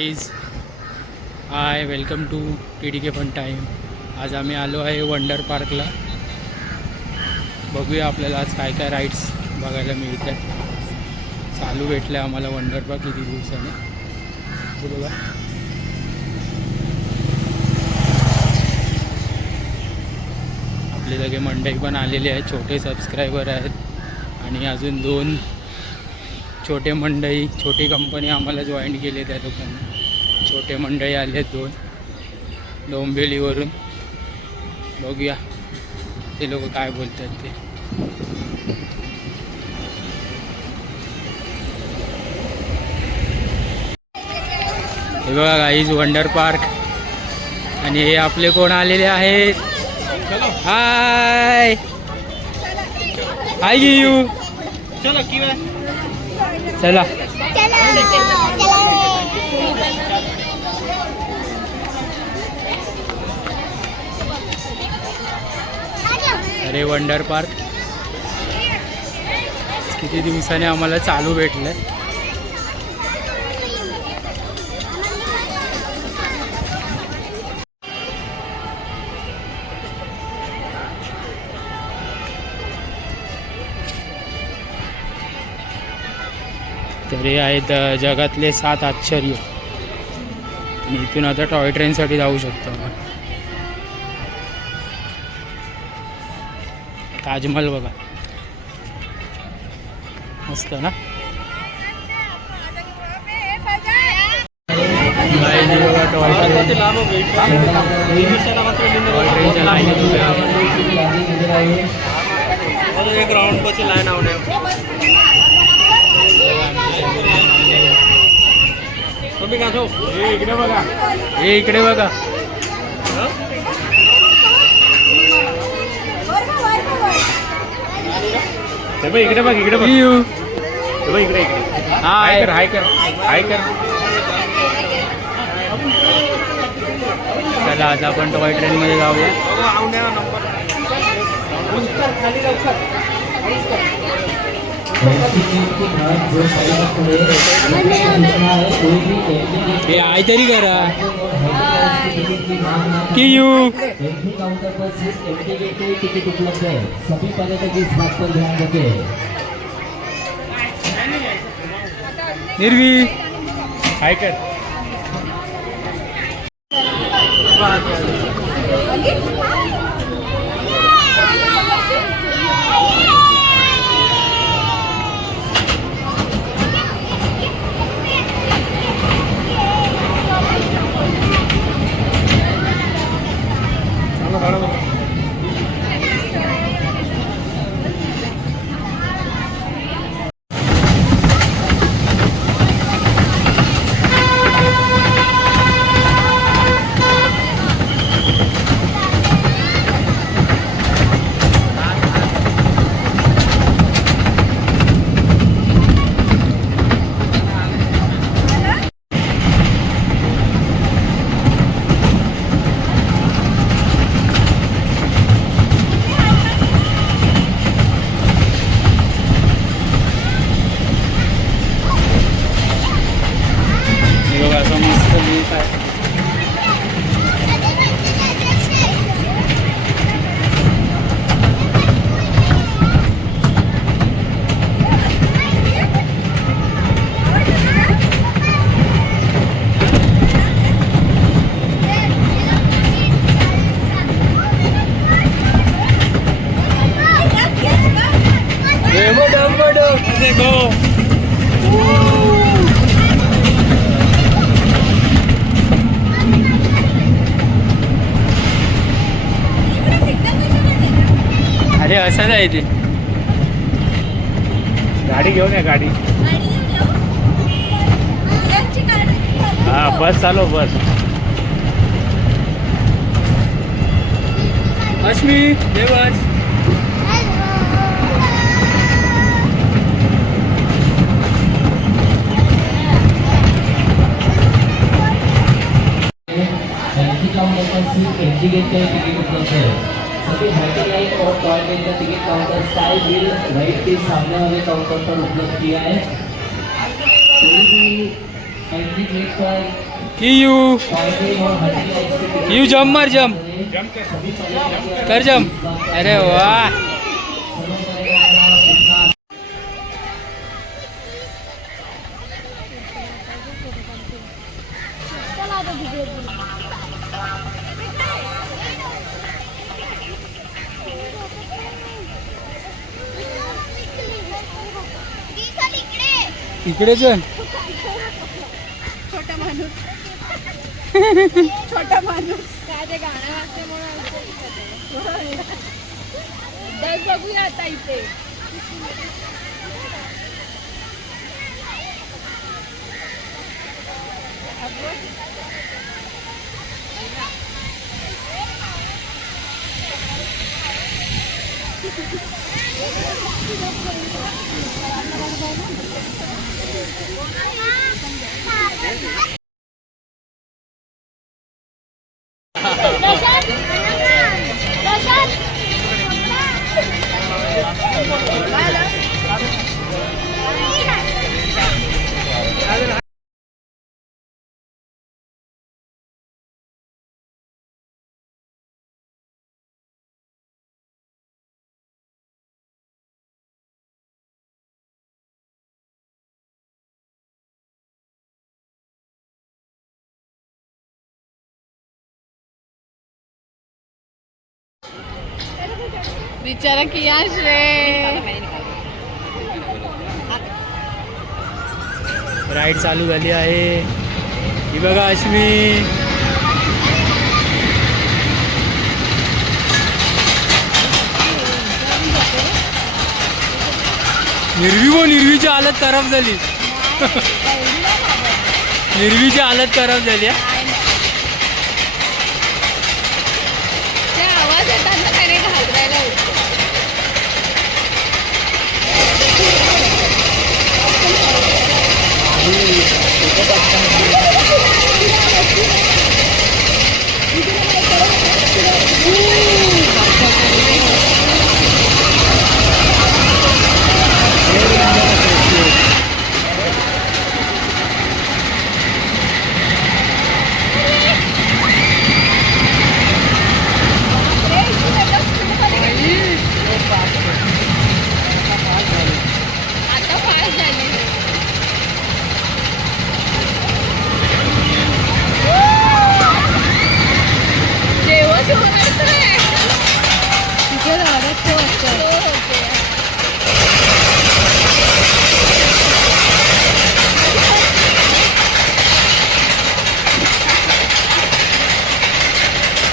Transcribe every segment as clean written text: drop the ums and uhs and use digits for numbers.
Please hi welcome to TDK fun time. आज आम्ही आलो आहे वंडर पार्कला. बघूया आपल्याला आज काय काय राईड्स बघायला मिळतात. चालू भेटले आम्हाला वंडर पार्क किती दिवसाने. बघा आपले सगळे मंडळी पण आलेले आहेत. छोटे सबस्क्रायबर आहेत आणि अजून 2 छोटे मंडळी छोटी कंपनी आम्हाला जॉईन केले. त्या लोकांना छोटे मंडळी आले आहेत 2 डोंबिवलीवरून. बघूया ते लोक काय बोलतात ते. हे बघा गाईज वंडर पार्क. आणि हे आपले कोण आलेले आहेत. हाय हाय यू चला अरे वंडर पार्क किती दिवसाने आम्हाला चालू भेटलं. तर हे आहेत जगातले 7 आश्चर्य. आणि इथून आता टॉय ट्रेनसाठी जाऊ शकतो आपण. ताजमहल बघा मस्त ना. बघा टॉय ट्रेनच्या लाईनीत उभे एक ग्राउंड પછી લાઈન આવને तुम्ही का છો इकडे बघा. हे इकडे बघा. इकडे बघ इकडे बघ इकडे इकडे हाय हाय कर हाय कर. चला आता आपण टॉय ट्रेनमध्ये जाऊया. हे आय तरी करा की यू. टिकट उपलब्ध है. सभी पर्यटक इस बात पर ध्यान रखें. निर्वी हाय कर. अरे असं आहे ते. गाडी घेऊन या गाडी. हा बस चालव बस. अश्मी देवास टिकट उपलब्ध है. सभी वेटिंग लाइन और टॉय ट्रेन का ticket counter side wheel right के सामने वाले काउंटर पर उपलब्ध किया है. कोई भी एंट्री गेट पर यू टॉयलेट और हल्दी लाइट्स के यू जम मार जम कर जम. अरे वाह. इकडे चल. छोटा माणूस छोटा माणूस काय ते गाणं वाजते म्हणून दस बघूया आता इथे. बिचारा कियाश रे. राईड चालू झाली आहे. ही बघा अश्मी. निर्वीची हालत खराब झाली. निर्वीची हालत खराब झाली. ते आवाज येतात ना त्याने घाबरायला होतो. आता फास्ट झाली. देवच होणार तिथे झाडच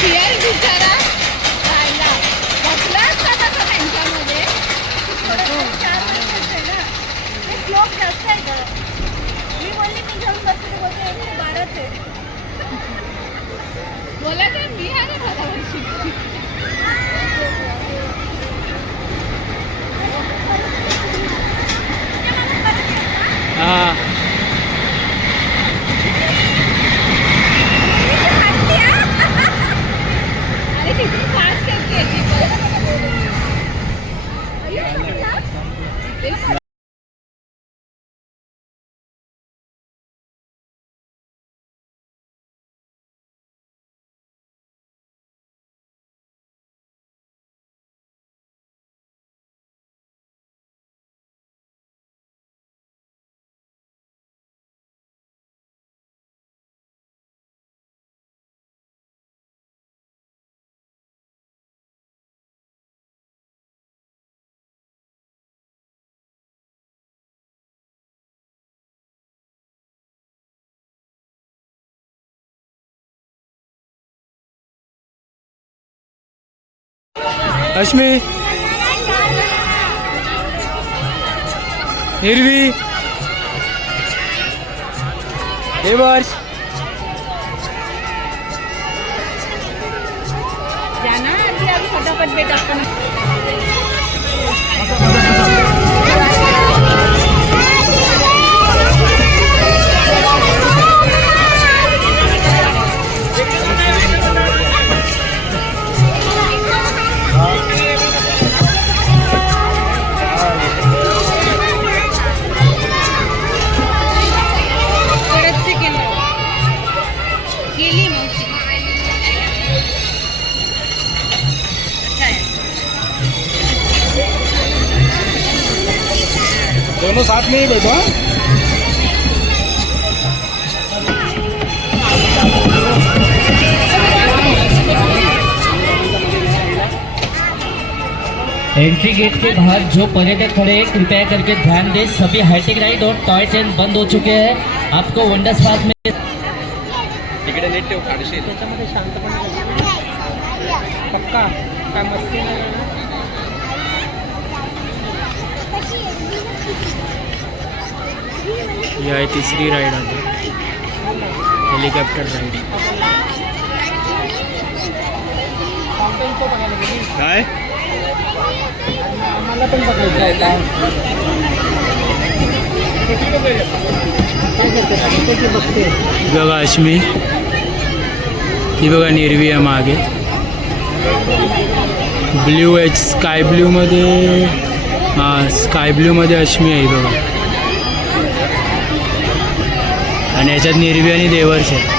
फिअर बिचारा राहिला. बसला असता तसा त्यांच्यामध्ये. श्लोक जास्त आहे का? मी बोलली मी घेऊन बसते बोलते 112 आहे. बोला तर मी आहे ना मला वर्षी. हा. अरे किती फास्ट येते ती पण. अश्मी. हिरवी. हे वर्ष. जाना आधी फटाफट बेटा आपण. दोनों साथ में ही बैठो हाँ? एंट्री गेट के बाहर जो पर्यटक खड़े हैं कृपया करके ध्यान दें, सभी हाईटेक राइड और टॉय ट्रेन बंद हो चुके हैं। आपको वंडर्स पार्क में तिकडे नीट ठेव काढशील पक्का काय मस्ती नाही. ही आहे तिसरी राईड आहे, हेलिकॉप्टर राईड. काय आम्हाला पण बघायचं आहे. बघा अश्मी, ही बघा निर्वी आहे मागे. ब्ल्यू आहे, स्काय ब्ल्यूमध्ये. हां, स्काय ब्ल्यूमध्ये अश्मी आहे बघा. आणि याच्यात निर्वी आणि देवर्ष आहे.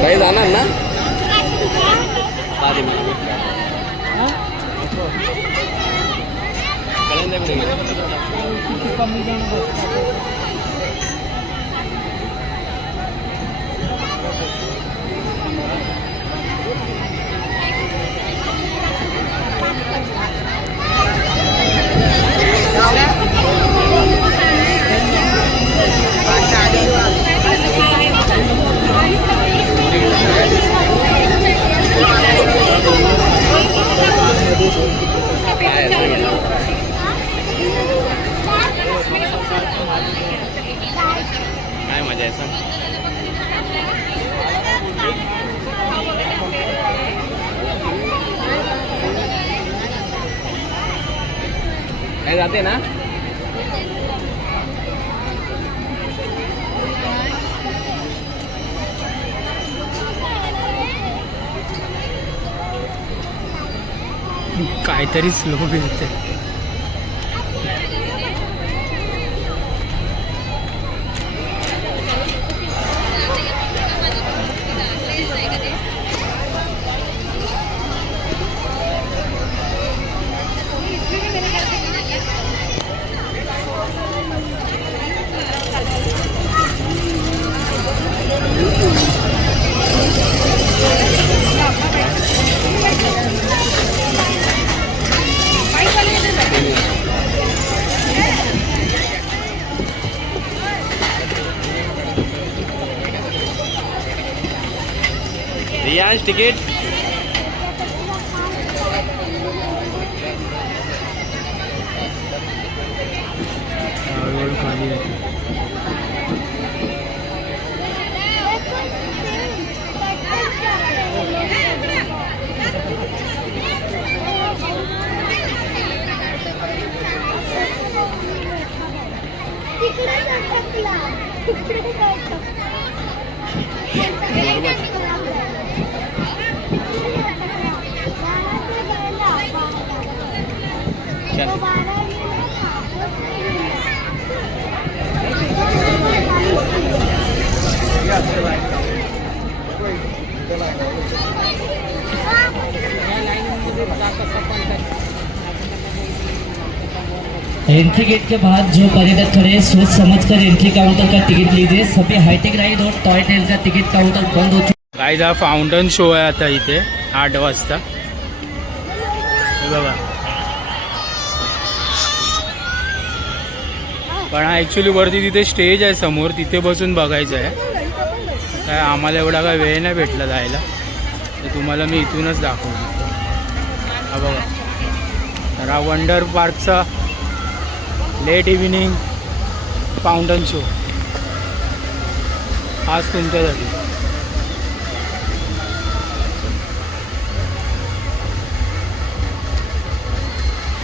काही जाणार ना काय मजा आहे सांग. काय जाते ना काहीतरी स्लो मिळते. रियाज तिकीट हळूहळू खाली येते. एंट्री गेट के बाहर जो पर्यटक खड़े हैं सोच समझकर एंट्री काउंटर का टिकट लीजिए। सभी हाईटेक राइड और टॉय ट्रेन का टिकट काउंटर बंद हो चुका गाइस हा फाउंटन शो आहे आता इथे 8 वाजता. हे बघा, पण हा ॲक्च्युली वरती तिथे स्टेज आहे समोर, तिथे बसून बघायचं आहे. काय आम्हाला एवढा काय वेळ नाही भेटला जायला, तर तुम्हाला मी इथूनच दाखवतो. हा बघा, तर हा वंडर पार्कचा लेट इव्हिनिंग फाउंटन शो आज तुमच्यासाठी.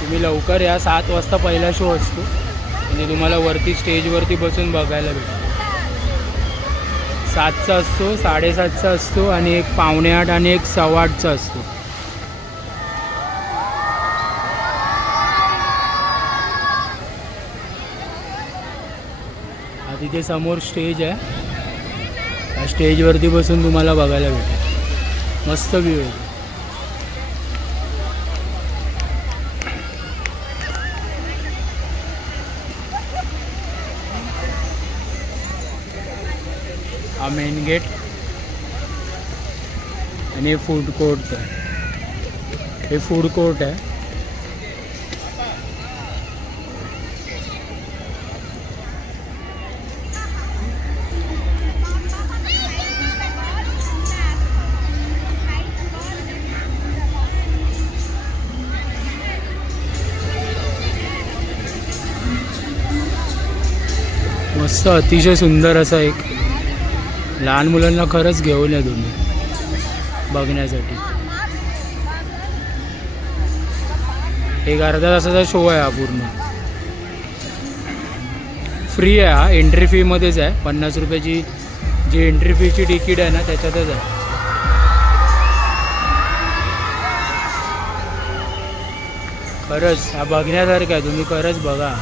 तुम्ही लवकर या, 7 वाजता पहिला शो असतो म्हणजे तुम्हाला वरती स्टेजवरती बसून बघायला भेटतो. 7चा असतो, 7:30चा असतो आणि एक 7:45 आणि एक 8:15चा असतो. तिथे समोर स्टेज आहे, त्या स्टेजवरती बसून तुम्हाला बघायला भेटेल. मस्त व्ह्यू आहे. हा मेन गेट आणि हे फूड कोर्ट आहे. हे फूड कोर्ट आहे. मस्त अतिशय सुंदर असा एक, लहान मुलांना खरंच घेऊन या तुम्ही बघण्यासाठी. एक अर्धा तासाचा शो आहे हा पूर्ण. फ्री आहे हा, एंट्री फीमध्येच आहे. 50 रुपयाची जी एंट्री फीची तिकीट आहे ना त्याच्यातच आहे. खरंच हा बघण्यासारखं आहे, तुम्ही खरंच बघा.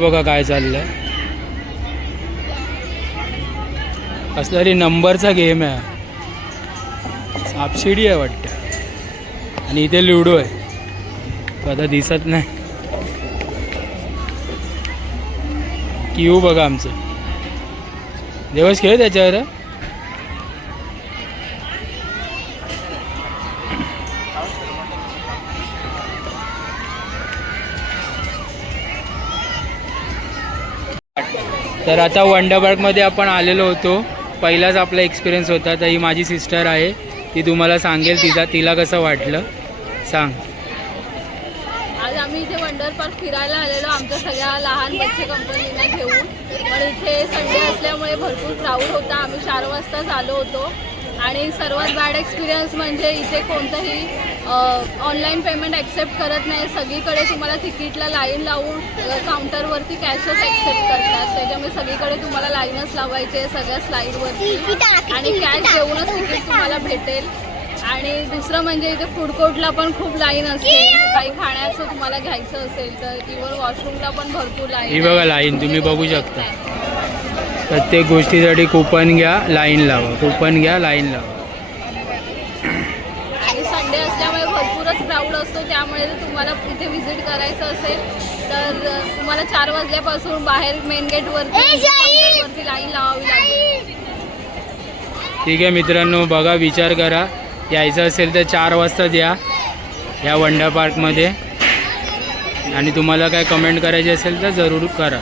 बघा काय चाललंय. कसला तरी नंबरचा गेम आहे. सापशिडी आहे वाटतं आणि इथे लुडो आहे. आता दिसत नाही. क्यू बघा आमचं. देवस खेळ त्याच्यावर. तर आता वंडर पार्कमध्ये आपण आलेलो होतो. पहिलाच आपला एक्सपिरियन्स होता. तर ही माझी सिस्टर आहे, ती तुम्हाला सांगेल तिला कसं वाटलं. सांग. आज आम्ही इथे वंडर पार्क फिरायला आलेलो आमच्या सगळ्या लहान बच्चे कंपनीला घेऊन. पण इथे संडे असल्यामुळे भरपूर क्राऊड होता. आम्ही 4 वाजताच आलो होतो. आणि सर्वात बॅड एक्सपिरियन्स म्हणजे इथे कोणतंही ऑनलाईन पेमेंट ॲक्सेप्ट करत नाही. सगळीकडे तुम्हाला तिकीटला लाईन लावून काउंटरवरती कॅशच ॲक्सेप्ट करतात. त्याच्यामुळे सगळीकडे तुम्हाला लाईनच लावायची आहे सगळ्या स्लाईडवरती आणि कॅश देऊनच तिकीट तुम्हाला भेटेल. आणि दुसरं म्हणजे इथे फूड कोर्टला पण खूप लाईन असते. काही खाण्याचं तुम्हाला घ्यायचं असेल तर इव्हन वॉशरूमला पण भरपूर लाईन. ही बघा लाईन तुम्ही बघू शकता. प्रत्येक गोष्टीसाठी कुपन घ्या, लाईन लावा, कुपन घ्या, लाईन लावा. आणि संडे असल्यामुळे भरपूरच क्राऊड असतो. त्यामुळे जर तुम्हाला इथे व्हिजिट करायचं असेल तर तुम्हाला 4 वाजल्यापासून बाहेर मेन गेटवरती लाईन लावावी लागेल. ठीक आहे मित्रांनो, बघा विचार करा. यायचं असेल तर 4 वाजताच या वंडर पार्कमध्ये. आणि तुम्हाला काय कमेंट करायची असेल तर जरूर करा.